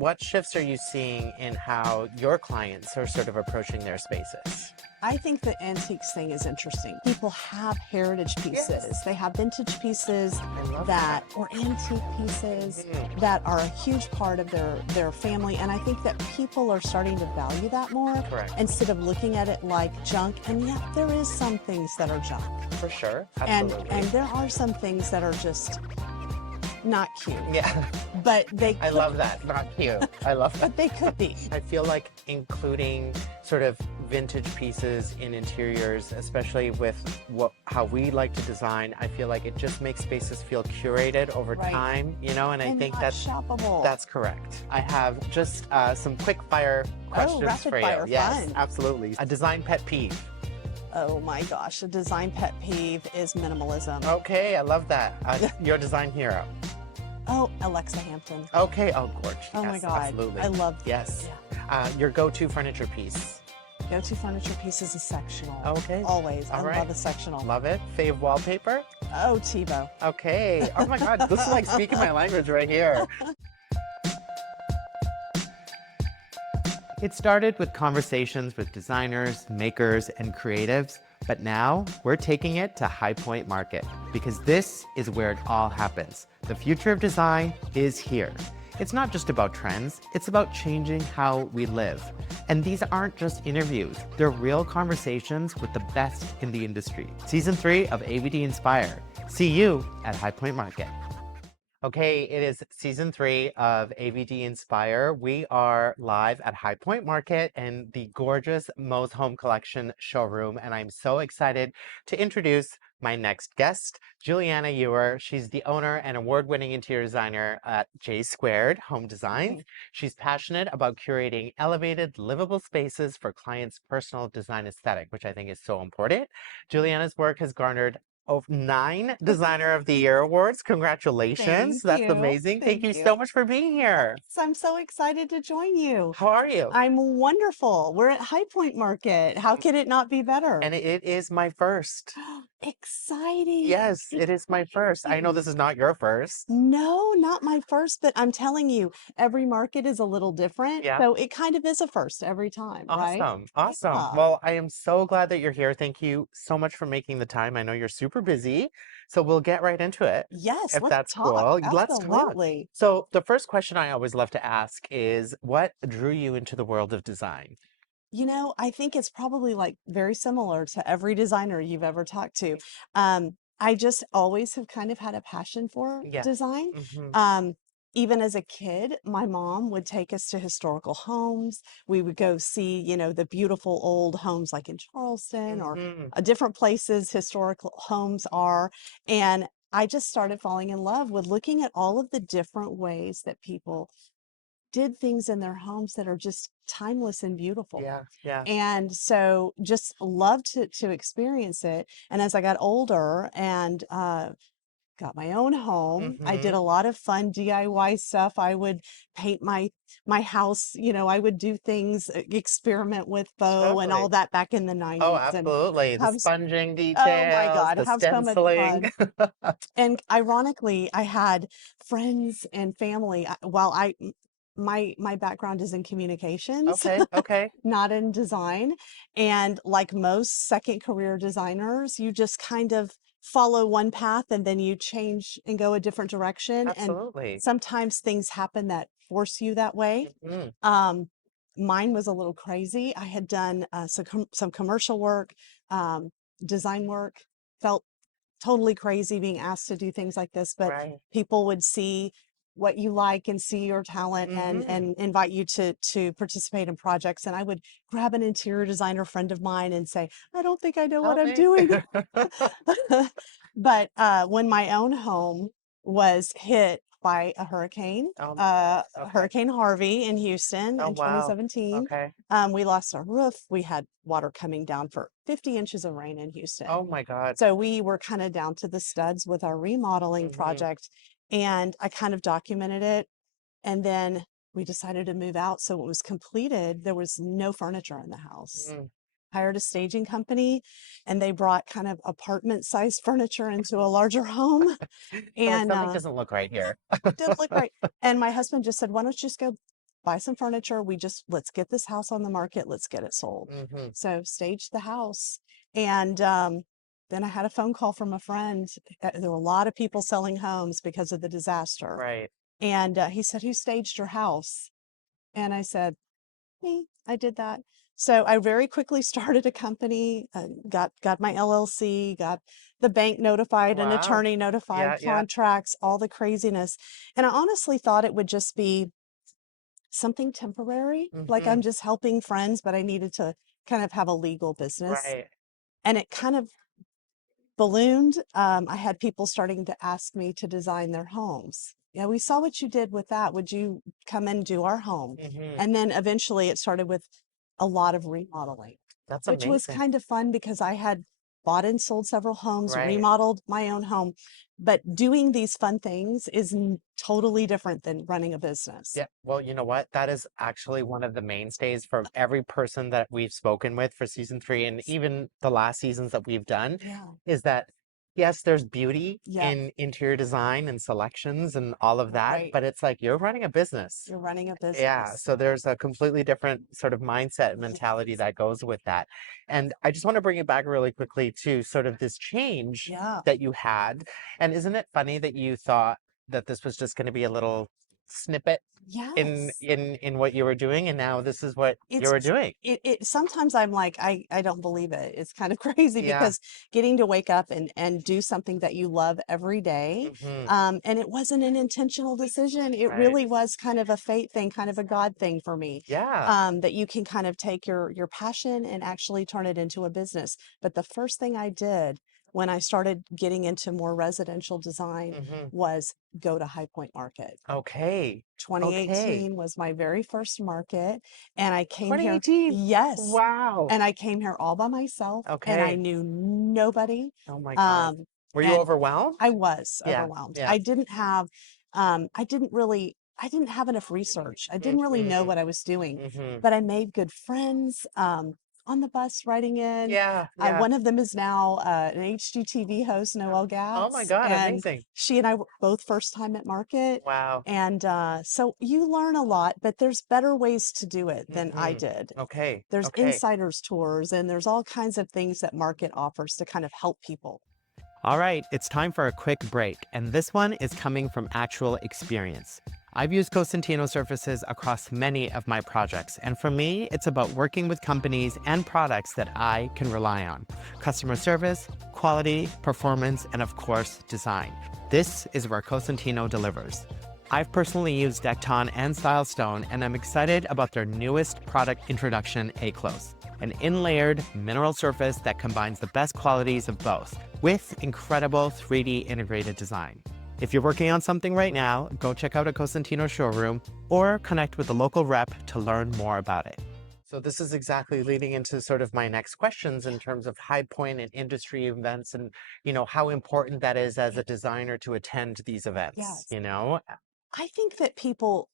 what shifts are you seeing in how your clients are sort of approaching their spaces? I think the antiques thing is interesting. People have heritage pieces. Yes. They have vintage pieces I love that, or antique pieces that are a huge part of their family. And I think that people are starting to value that more. Correct. Instead of looking at it like junk. And yet there is some things that are junk. For sure. And Absolutely. there are some things that are just not cute. Yeah. But they I love that. Not cute. I love that. But they could be. I feel like including sort of vintage pieces in interiors, especially with how we like to design, I feel like it just makes spaces feel curated over time, you know, and I think that's shoppable. That's correct. I have just some quick fire questions rapid for fire, you. Yes, fun. absolutely. A design pet peeve. Oh my gosh, a design pet peeve is minimalism. Okay, I love that. Your design hero. Oh, Alexa Hampton. Okay, oh, gorgeous. Oh my Yes, God. absolutely. I love Yes. Yeah. Your go-to furniture piece. Go-to furniture piece is a sectional. Okay. Always. All I right. love a sectional. Love it. Fave wallpaper. Oh, TiVo. Okay. Oh my God, this is like speaking my language right here. It started with conversations with designers, makers, and creatives, but now we're taking it to High Point Market because this is where it all happens. The future of design is here. It's not just about trends, it's about changing how we live. And these aren't just interviews, they're real conversations with the best in the industry. Season 3 of AVD Inspire. See you at High Point Market. Okay, it is season 3 of AVD Inspire. We are live at High Point Market in the gorgeous Mo's Home Collection showroom, and I'm so excited to introduce my next guest, Juliana Ewer. She's the owner and award-winning interior designer at J Squared Home Designs. She's passionate about curating elevated, livable spaces for clients' personal design aesthetic, which I think is so important. Juliana's work has garnered 9 Designer of the Year awards. Congratulations. Thank That's you. amazing. Thank you so much for being here. I'm so excited to join you. How are you? I'm wonderful. We're at High Point Market. How could it not be better? And it is my first. Exciting. Yes, it is my first. I know this is not your first. No, not my first, but I'm telling you, every market is a little different. Yeah. So it kind of is a first every time, right? Awesome. Awesome. Yeah. Well, I am so glad that you're here. Thank you so much for making the time. I know you're super busy, so we'll get right into it. Yes, If let's that's talk. cool. Let's talk. Absolutely. So the first question I always love to ask is, what drew you into the world of design? You know, I think it's probably like very similar to every designer you've ever talked to. I just always have kind of had a passion for Yeah. design. Even as a kid, my mom would take us to historical homes. We would go see, you know, the beautiful old homes like in Charleston or different places historical homes are. And I just started falling in love with looking at all of the different ways that people did things in their homes that are just timeless and beautiful. Yeah, yeah. And so just loved to experience it. And as I got older and got my own home, I did a lot of fun DIY stuff. I would paint my house, you know, I would do things, experiment with faux and all that back in the 90s. Oh, absolutely. The sponging details, oh my God, the have so much stenciling. fun. And ironically, I had friends and family while my background is in communications. Okay. Not in design. And like most second career designers, you just kind of follow one path and then you change and go a different direction. Absolutely. And sometimes things happen that force you that way. Mine was a little crazy. I had done some commercial work, design work, felt totally crazy being asked to do things like this, but people would see what you like and see your talent and invite you to participate in projects. And I would grab an interior designer friend of mine and say, I don't think I know what I'm doing. But when my own home was hit by a hurricane, Hurricane Harvey in Houston in 2017, we lost our roof. We had water coming down for 50 inches of rain in Houston. Oh my God. So we were kind of down to the studs with our remodeling project. And I kind of documented it. And then we decided to move out. So when it was completed, there was no furniture in the house. Hired a staging company and they brought kind of apartment sized furniture into a larger home. And something doesn't look right here. didn't look right. And my husband just said, why don't you just go buy some furniture. Let's get this house on the market. Let's get it sold. So staged the house. And then I had a phone call from a friend. There were a lot of people selling homes because of the disaster. Right. And he said, "Who staged your house?" And I said, "Me, I did that." So I very quickly started a company, got my LLC, got the bank notified, an Wow. attorney notified, Yeah. contracts, all the craziness. And I honestly thought it would just be something temporary, like I'm just helping friends, but I needed to kind of have a legal business. Right. And it kind of ballooned. I had people starting to ask me to design their homes. Yeah, we saw what you did with that. Would you come and do our home? And then eventually it started with a lot of remodeling, That's which was amazing. kind of fun because I had bought and sold several homes, Right. remodeled my own home. But doing these fun things is totally different than running a business. Yeah. Well, you know what? That is actually one of the mainstays for every person that we've spoken with for season 3 and even the last seasons that we've done Yeah. is that yes, there's beauty Yeah. in interior design and selections and all of that, Right. but it's like you're running a business. You're running a Yeah, business. so there's a completely different sort of mindset and mentality that goes with that. And I just want to bring it back really quickly to sort of this change Yeah. that you had. And isn't it funny that you thought that this was just going to be a little snippet in Yes. in what you were doing, and now this is what you It's were doing? it sometimes I'm like, I don't believe it. It's kind of crazy Yeah. because getting to wake up and do something that you love every day, and it wasn't an intentional decision. It Right. really was kind of a fate thing, kind of a God thing for me. Yeah. That you can kind of take your passion and actually turn it into a business. But the first thing I did when I started getting into more residential design was go to High Point Market. Okay. Okay. 2018 was my very first market, and I came here, 2018. yes, Wow. and I came here all by myself, and I Okay. knew nobody. Oh my God. Um, Were you and overwhelmed? I was Yeah. overwhelmed. Yeah. I didn't have enough research. I didn't really know Mhm. what I was doing, Mhm. but I made good friends. On the bus riding in. Yeah. Yeah. One of them is now an HGTV host, Noelle Oh my Gatz, God, and amazing. she and I were both first time at market. Wow. And so you learn a lot, but there's better ways to do it than I Mhm. did. Okay. There's Okay. insiders tours and there's all kinds of things that market offers to kind of help people. All right, it's time for a quick break, and this one is coming from actual experience. I've used Cosentino surfaces across many of my projects, and for me, it's about working with companies and products that I can rely on. Customer service, quality, performance, and of course, design. This is where Cosentino delivers. I've personally used Decton and Stylestone, and I'm excited about their newest product introduction, A-Close, an inlayered mineral surface that combines the best qualities of both with incredible 3D integrated design. If you're working on something right now, go check out a Cosentino showroom or connect with a local rep to learn more about it. So this is exactly leading into sort of my next questions in terms of high point and industry events and, how important that is as a designer to attend these events, Yes. I think that people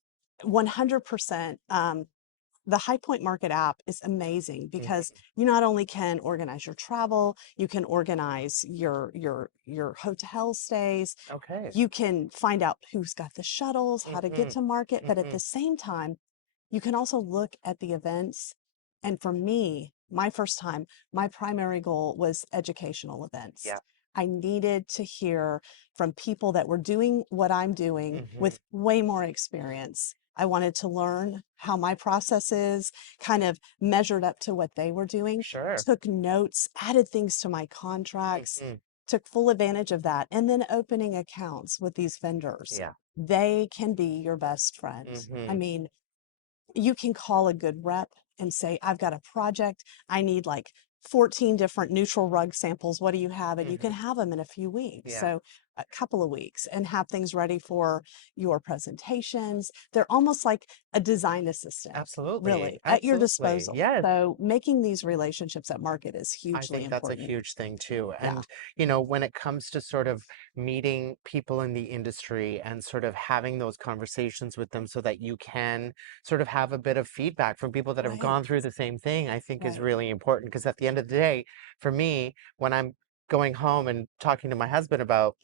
100%, the High Point Market app is amazing because you not only can organize your travel, you can organize your hotel stays, Okay. you can find out who's got the shuttles, how to get to market, but at the same time, you can also look at the events. And for me, my first time, my primary goal was educational events. Yeah. I needed to hear from people that were doing what I'm doing with way more experience. I wanted to learn how my process is, kind of measured up to what they were doing, Sure. took notes, added things to my contracts, took full advantage of that. And then opening accounts with these vendors. Yeah. They can be your best friend. I mean, you can call a good rep and say, I've got a project. I need like 14 different neutral rug samples. What do you have? And you can have them in a few weeks. Yeah. So a couple of weeks and have things ready for your presentations. They're almost like a design assistant, Absolutely. really, at your Absolutely. disposal. Yes. So making these relationships at market is I hugely think that's a important. huge thing too. Yeah. And, when it comes to sort of meeting people in the industry and sort of having those conversations with them so that you can sort of have a bit of feedback from people that have Right. gone through the same thing, I think is Right. really important. Because at the end of the day, for me, when I'm going home and talking to my husband about,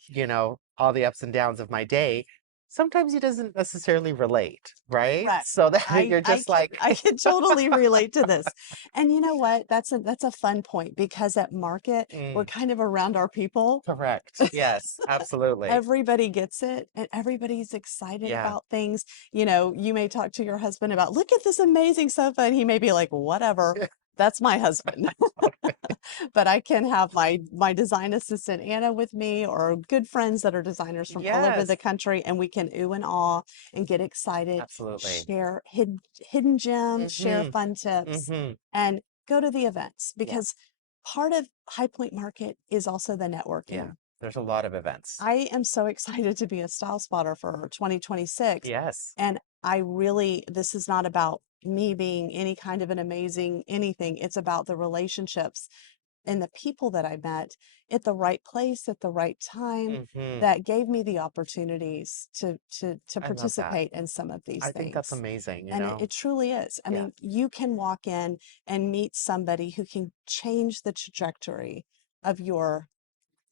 all the ups and downs of my day, sometimes he doesn't necessarily relate, right? Correct. So that I you're I just can like, I can totally relate to this. And you know what? That's a fun point because at market, we're mm, kind of around our people. correct. Yes, absolutely. Everybody gets it and everybody's excited Yeah. about things. You know, you may talk to your husband about, look at this amazing sofa, and he may be like, whatever. That's my husband. But I can have my design assistant Anna with me or good friends that are designers from all over Yes, the country, and we can ooh and ah and get excited, absolutely. share hidden gems, share Mm-hmm. fun tips, Mm-hmm. and go to the events Yeah. because part of High Point Market is also the Yeah. networking. There's a lot of events. I am so excited to be a style spotter for 2026. Yes. And this is not about me being any kind of an amazing anything. It's about the relationships and the people that I met at the right place at the right time Mm-hmm. that gave me the opportunities to I love that. participate in some of these I think that's things. amazing, you And know? it truly is. I Yeah. mean, you can walk in and meet somebody who can change the trajectory of your,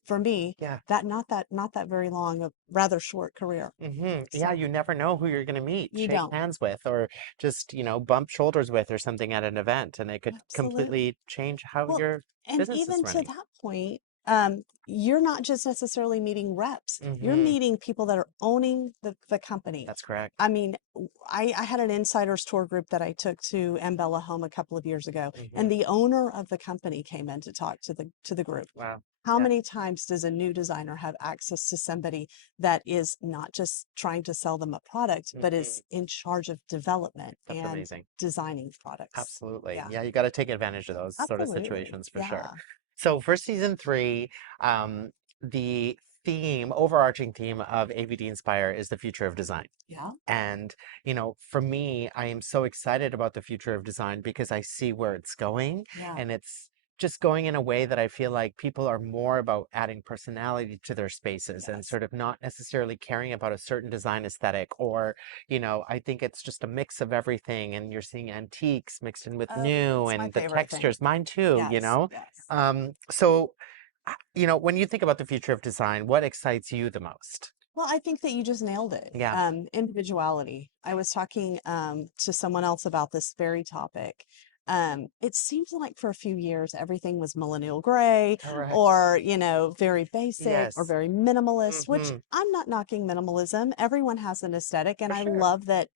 for me, Yeah. not that very long, a rather short career. Yeah, So you never know who you're going to meet, you shake don't. hands with, or just, bump shoulders with or something at an event, and it could Absolutely. completely change how Well, your and business is even to running. that point, you're not just necessarily meeting reps, you're Hmm. meeting people that are owning the company. That's correct. I mean, I had an insiders tour group that I took to Mbella Home a couple of years ago, Hmm. and the owner of the company came in to talk to the group. Wow. How Yeah, many times does a new designer have access to somebody that is not just trying to sell them a product, but hmm is in charge of development that's and amazing. designing products? Absolutely. Yeah, Yeah, you got to take advantage of those sort of absolutely. situations for sure. Yeah. So for season three, the overarching theme of AVD Inspire is the future of design. Yeah. And, for me, I am so excited about the future of design because I see where it's going. Yeah. And it's just going in a way that I feel like people are more about adding personality to their spaces and Yes. sort of not necessarily caring about a certain design aesthetic. Or, I think it's just a mix of everything. And you're seeing antiques mixed in with Oh, new it's my and the favorite thing. textures, mine too, Yes. Yes. So, when you think about the future of design, what excites you the most? Well, I think that you just nailed it. Yeah, Individuality. I was talking to someone else about this very topic. It seems like for a few years everything was millennial gray correct. or, very basic or Yes. very minimalist, which Mm-hmm. I'm not knocking minimalism. Everyone has an aesthetic, and For I sure. love that.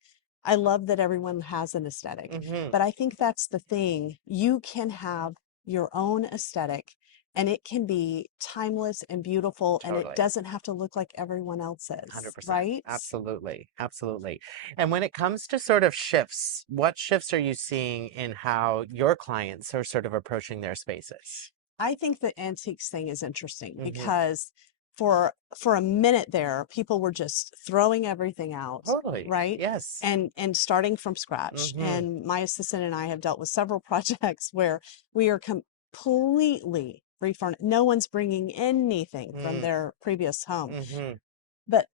I love that everyone has an aesthetic. Mm-hmm. But I think that's the thing. You can have your own aesthetic and it can be timeless and beautiful and it Totally. doesn't have to look like everyone else's, 100%. right? Absolutely. Absolutely. And when it comes to sort of shifts, what shifts are you seeing in how your clients are sort of approaching their spaces? I think the antiques thing is interesting Mm-hmm. because for a minute there, people were just throwing everything out, Totally. right? Yes. And starting from scratch. Mm-hmm. And my assistant and I have dealt with several projects where we are completely refurnished. No one's bringing anything from their previous home. Mm-hmm. But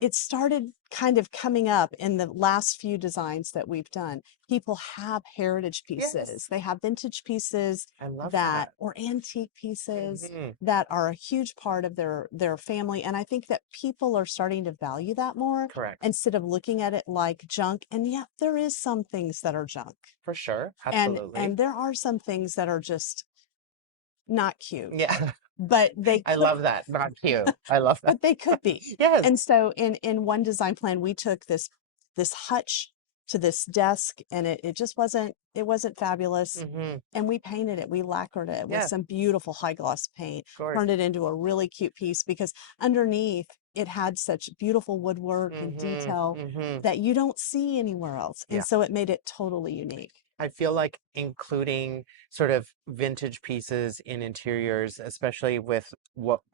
it started kind of coming up in the last few designs that we've done. People have heritage pieces. Yes. They have vintage pieces I love that that. or antique pieces Mm-hmm. that are a huge part of their family. And I think that people are starting to value that more Correct. instead of looking at it like junk. And yeah, there is some things that are junk. For sure. And Absolutely. there are some things that are just not cute. Yeah. But they I could love that. Not you. I love that. but they could be. Yes. And so in one design plan, we took this hutch to this desk and it wasn't fabulous. Mm-hmm. And we painted it, we lacquered it with Yeah. some beautiful high gloss paint, Of course. turned it into a really cute piece because underneath it had such beautiful woodwork and Mm-hmm. detail Mm-hmm. that you don't see anywhere else. And Yeah. so it made it totally unique. I feel like including sort of vintage pieces in interiors, especially with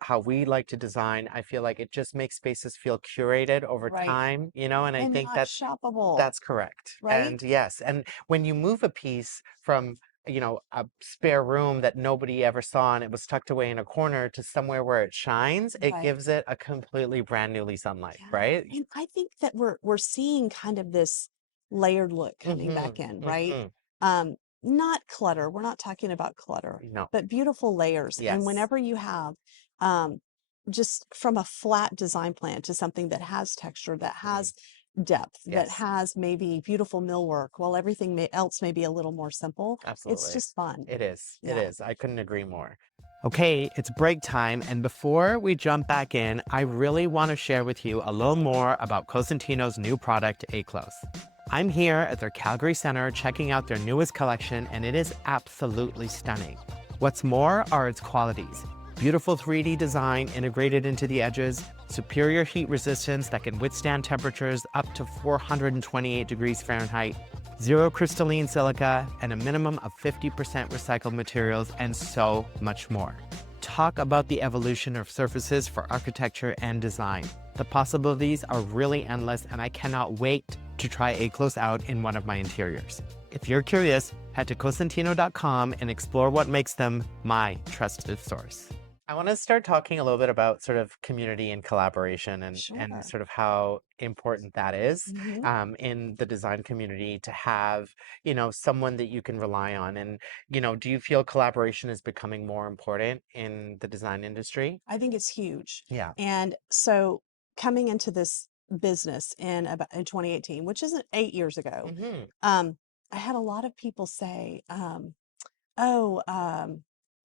how we like to design, I feel like it just makes spaces feel curated over Right. time, and I And think not shoppable, that's correct. right? And yes, and when you move a piece from, a spare room that nobody ever saw and it was tucked away in a corner to somewhere where it shines, it Right. gives it a completely brand new lease on life, Yeah, right? and I think that we're seeing kind of this layered look coming Mm-hmm. back in, right? Mm-hmm. Not clutter. We're not talking about clutter, No. but beautiful layers. And Yes. whenever you have um, just from a flat design plan to something that has texture, that Mm, has depth, that yes, has maybe beautiful millwork, while everything else may be a little more simple. It's absolutely. just fun. It is. It Yeah. is. I couldn't agree more. Okay, it's break time, and before we jump back in, I really want to share with you a little more about Cosentino's new product, A-Close. I'm here at their Calgary Center checking out their newest collection, and it is absolutely stunning. What's more are its qualities. Beautiful 3D design integrated into the edges, superior heat resistance that can withstand temperatures up to 428 degrees Fahrenheit, zero crystalline silica, and a minimum of 50% recycled materials, and so much more. Talk about the evolution of surfaces for architecture and design. The possibilities are really endless, and I cannot wait to try A-Close out in one of my interiors. If you're curious, head to cosentino.com and explore what makes them my trusted source. I want to start talking a little bit about sort of community and collaboration and Sure. sort of how important that is Hmm. in the design community to have, someone that you can rely on. And, do you feel collaboration is becoming more important in the design industry? I think it's huge. Yeah. And so coming into this business in 2018, which isn't 8 years ago, Mm-hmm. um, I had a lot of people say, oh,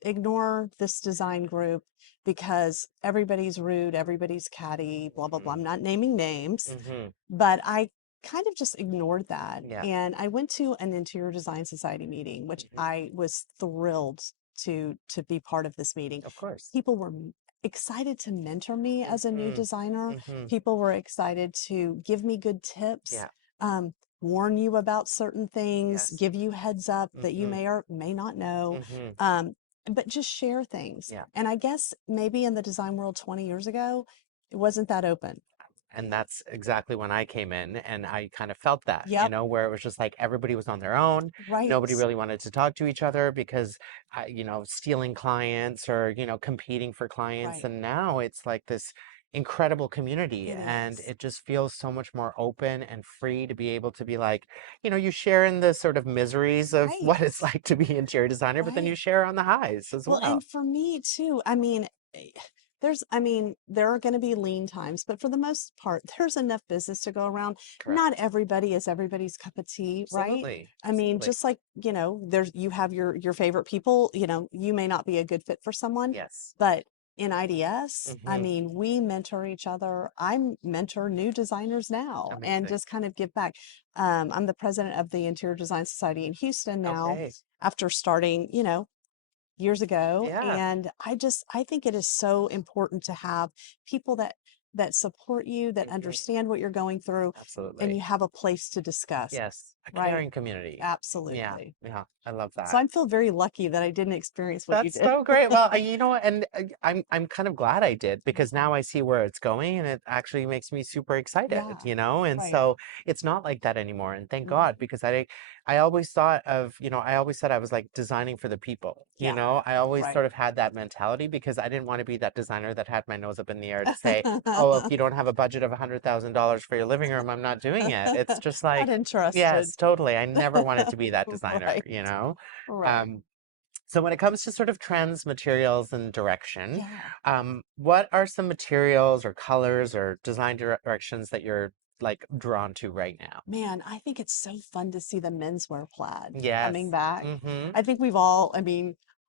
ignore this design group because everybody's rude, everybody's catty, blah, blah, blah. I'm not naming names, Mm-hmm. but I kind of just ignored that. Yeah. And I went to an Interior Design Society meeting, which Hmm. I was thrilled to be part of this meeting. Of course. People were excited to mentor me as a new Mm-hmm. designer. Mm-hmm. People were excited to give me good tips. Yeah. Um, Warn you about certain things, Yes. give you heads up that you Mm-hmm. may or may not know, Mm-hmm. um, but just share things. Yeah. And I guess maybe in the design world 20 years ago, it wasn't that open. And that's exactly when I came in, and I kind of felt that, Yep, where it was just like everybody was on their own. right, Nobody really wanted to talk to each other because, stealing clients or, competing for clients. right. And now it's like this incredible community, It and is. it just feels so much more open and free to be able to be like, you share in the sort of miseries of Right, what it's like to be interior designer, but then you right. share on the highs as Well, well. and for me too, there are going to be lean times, but for the most part, there's enough business to go around. Not Correct. everybody is everybody's cup of tea, right? Absolutely. I mean, Absolutely. just like, you have your favorite people, you may not be a good fit for someone, Yes. but in IDS, Hmm. we mentor each other. I mentor new designers now and Amazing. just kind of give back. I'm the president of the Interior Design Society in Houston now Okay. after starting, years ago. Yeah. And I think it is so important to have people that support you, that Mhm. understand what you're going through, and Absolutely. you have a place to discuss, Yes, a right? caring community. Yeah, Absolutely. yeah, I love So that. I feel very lucky that I didn't experience what you That's did. so great. Well, you know what, and I'm kind of glad I did because Mhm. now I see where it's going, and it actually makes me super excited, Yeah, And right. so it's not like that anymore, and thank God Mhm. because I always thought of, I always said I was like designing for the people, Yeah, I always right. sort of had that mentality because I didn't want to be that designer that had my nose up in the air to say, oh, if you don't have a budget of $100,000 for your living room, I'm not doing it. It's just Not like, interested. yes, totally. I never wanted to be that designer, Right, right. Um, so when it comes to sort of trends, materials, and direction, Yeah. what are some materials or colors or design directions that you're like drawn to right now? Man, I think it's so fun to see the menswear plaid coming Yes. back. Mm-hmm. I think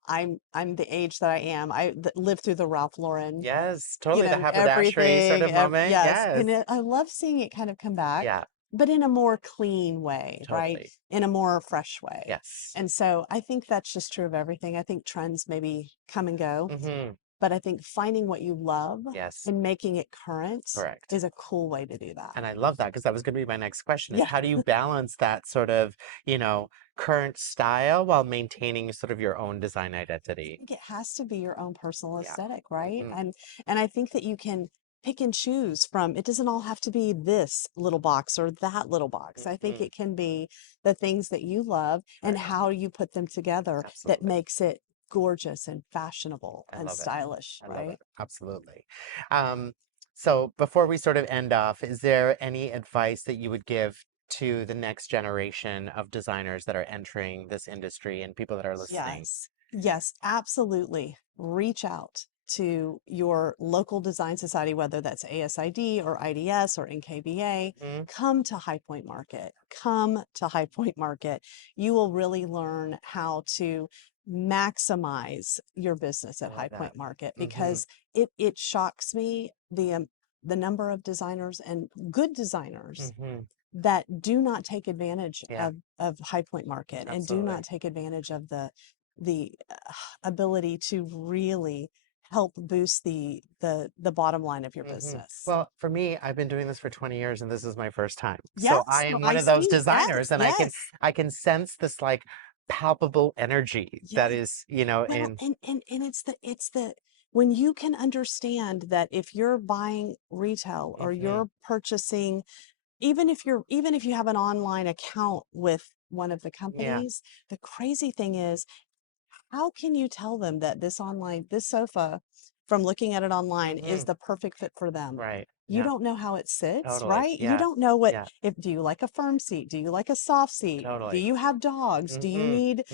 I'm the age that I am. Lived through the Ralph Lauren, Yes, totally. The haberdashery sort everything. of moment. Yes, Yes. and I love seeing it kind of come back, Yeah, but in a more clean way, right? totally. In a more fresh way. Yes. And so I think that's just true of everything. I think trends maybe come and go, Mm-hmm. but I think finding what you love Yes, and making it current correct. is a cool way to do that. And I love that because that was going to be my next question is Yeah. how do you balance that sort of, current style while maintaining sort of your own design identity? Think it has to be your own personal Yeah. aesthetic, right? Hmm. And I think that you can pick and choose from, it doesn't all have to be this little box or that little box. I think Hmm. it can be the things that you love and Correct. how you put them together that Absolutely. makes it gorgeous and fashionable I and love it. stylish, I love right? it. Absolutely. Um, so before we sort of end off, is there any advice that you would give to the next generation of designers that are entering this industry and people that are listening? Yes. Yes, absolutely. Reach out. to your local design society, whether that's ASID or IDS or NKBA, come to High Point Market. Come to High Point Market. You will really learn how to maximize your business at High Point Market, because it shocks me the number of designers and good designers that do not take advantage of High Point Market and do not take advantage of the ability to really help boost the bottom line of your business. Well, for me, I've been doing this for 20 years and this is my first time. Yes, So I am one of those designers, and I can sense this like palpable energy that is, well, and it's the when you can understand that if you're buying retail or you're purchasing, even if you have an online account with one of the companies, the crazy thing is, how can you tell them that this sofa, from looking at it online, is the perfect fit for them? Right. You don't know how it sits, Totally. right? You don't know do you like a firm seat? Do you like a soft seat? Totally. Do you have dogs? Do you need,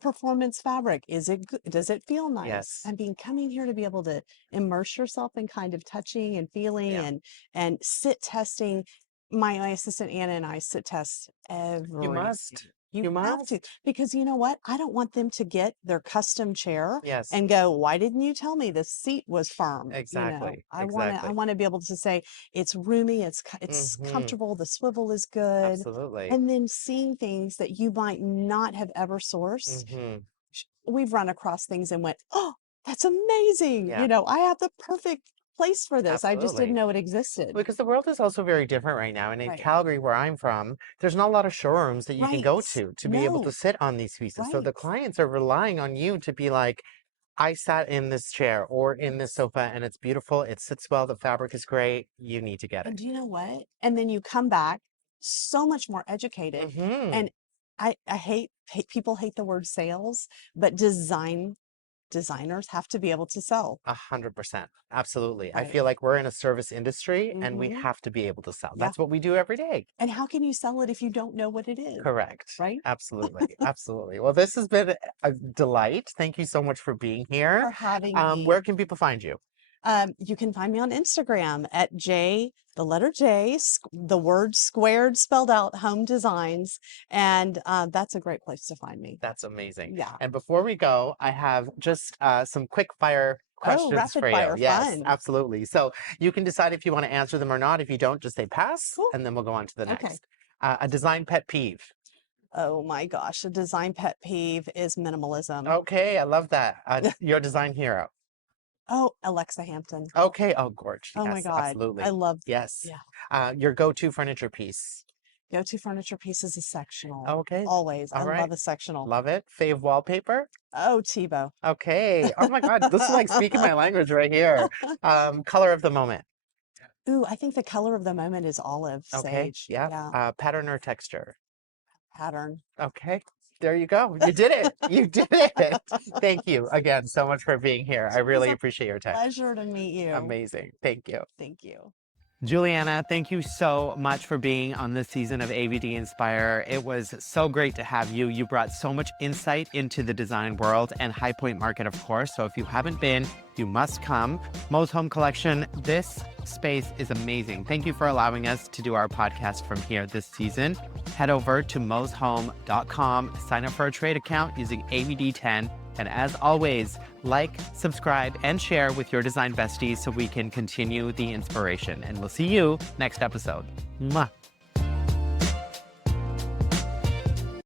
performance fabric? Is it good? Does it feel nice? Yes. I mean, coming here to be able to immerse yourself in kind of touching and feeling and sit testing. My assistant Anna and I sit test every. You must. You have to, because you know what? I don't want them to get their custom chair and go, why didn't you tell me the seat was firm? Exactly. I want to be able to say it's roomy, it's comfortable, the swivel is good. Absolutely. And then seeing things that you might not have ever sourced. We've run across things and went, oh, that's amazing. I have the perfect place for this. I just didn't know it existed. Because the world is also very different right now. And in Calgary, where I'm from, there's not a lot of showrooms that you can go to be able to sit on these pieces. So the clients are relying on you to be like, I sat in this chair or in this sofa and it's beautiful. It sits well. The fabric is great. You need to get it. And do you know what? And then you come back so much more educated. And I hate people hate the word sales, but designers have to be able to sell. 100%. Absolutely. I feel like we're in a service industry and we have to be able to sell. That's what we do every day. And how can you sell it if you don't know what it is? Correct. Right? Absolutely. Absolutely. Well, this has been a delight. Thank you so much for being here. For having me. Where can people find you? You can find me on Instagram at the letter J, the word squared spelled out, Home Designs. And that's a great place to find me. That's amazing. Yeah. And before we go, I have just some quick fire questions for you. Fire, yes, fun. absolutely. So you can decide if you want to answer them or not. If you don't, just say pass, and then we'll go on to the next. Okay. A design pet peeve. Oh my gosh, a design pet peeve is minimalism. Okay, I love that. Your design hero. Oh, Alexa Hampton. Okay. Oh, gorge. Oh my God. Absolutely. I love. Yes. Yeah. Your go-to furniture piece. Go-to furniture piece is a sectional. Okay. Always. All I right. love a sectional. Love it. Fave wallpaper. Oh, Tebow. Okay. Oh my God. This is like speaking my language right here. Color of the moment. Ooh, I think the color of the moment is olive sage. Yeah. Pattern or texture. Pattern. Okay. There you go. You did it. You did it. Thank you again so much for being here. I really appreciate your time. Pleasure to meet you. Amazing. Thank you. Thank you. Juliana, thank you so much for being on this season of AVD Inspire. It was so great to have you. You brought so much insight into the design world and High Point Market, of course. So if you haven't been, you must come. Mo's Home Collection, this space is amazing. Thank you for allowing us to do our podcast from here this season. Head over to moshome.com, sign up for a trade account using AVD10. And as always, like, subscribe, and share with your design besties so we can continue the inspiration. And we'll see you next episode. Mwah.